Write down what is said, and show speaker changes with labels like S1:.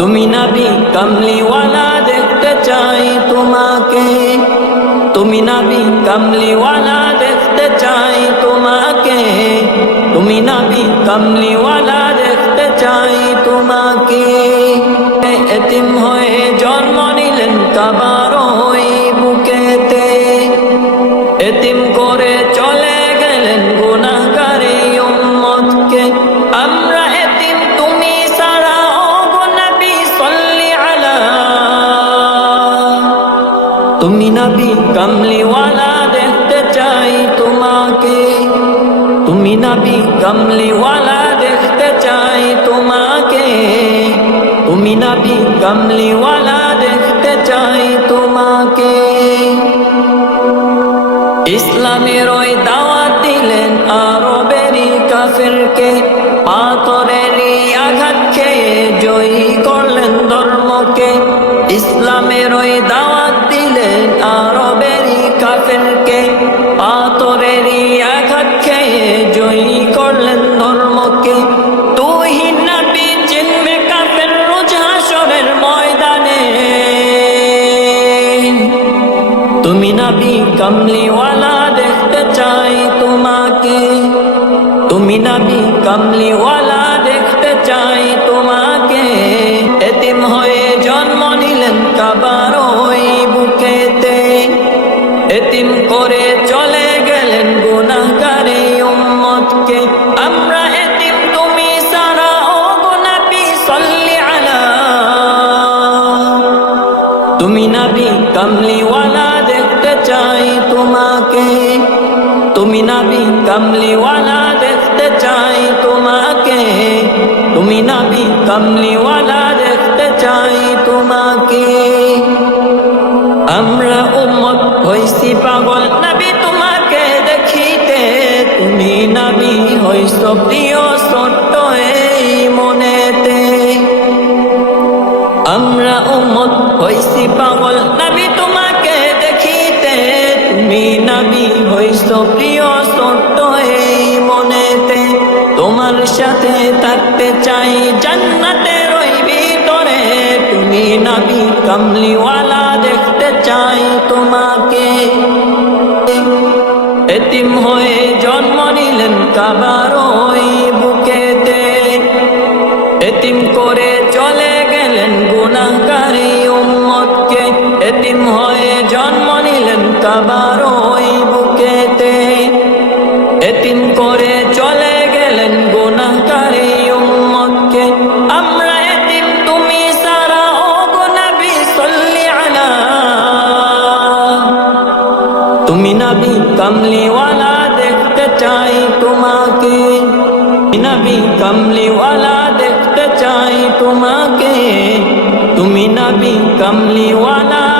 S1: তুমি নাবি কামলিওয়ালা দেখতে চাই তোমাকে তুমি নাবি কামলিওয়ালা দেখতে চাই তোমাকে তুমি নাবি কামলিওয়ালা দেখতে চাই তোমাকে এতিম হয়ে জন্ম নিলেন কাবার তুমি নবী কমলিওয়ালা দেখতে চাই তোমাকে। তুমি নবী কমলিওয়ালা দেখতে চাই তোমাকে। তুমি নবী কমলিওয়ালা দেখতে চাই তোমাকে। ইসলামের ওই দাওয়াত দিলেন আরবেরই কাফেরকে। পাথরেরই আঘাত খেয়ে নবী কমলিওয়ালা দেখতে চাই তোমাকে তুমি নবী কমলিওয়ালা দেখতে চাই তোমাকে এতিম হয়ে জন্ম নিলেন কাবার ওই বুকেতে এতিম করে চলে গেলেন গুনাহগারে উম্মতকে আমরা এতিম তুমি সারা ও গুনাবি সাল্লি আলা তুমি নবী কমলিওয়ালা দেখতে চাই তোমাকে। তুমি নাবি কমলিওয়ালা দেখতে চাই তোমাকে। তুমি নাবি কমলিওয়ালা দেখতে চাই তোমাকে। আমরা উম্মত হইছি পাগল নাবি তোমাকে দেখিতে। তুমি নাবি হইস প্রিয় ছোট্ট এই মনেতে। আমরা উম্মত হইছি পাগল নবী তুমি নবী হইছ প্রিয় ছোট্ট, এই মনেতে তোমার সাথে থাকতে চাই। জান্নাতের ওই ভিতরে তুমি নবী কমলিওয়ালা দেখতে চাই তোমাকে। এতিম হয়ে জন্ম নিলেন কাবার ওই বুকেতে। এতিম করে চলে গেলেন গুনাহগারি উম্মতকে। এতিম হয়ে জন্ম নিলেন কাবার নবী কমলিওয়ালা দেখতে চাই তোমাকে নবী কমলিওয়ালা দেখতে চাই তোমাকে তুমি নবী কমলিওয়ালা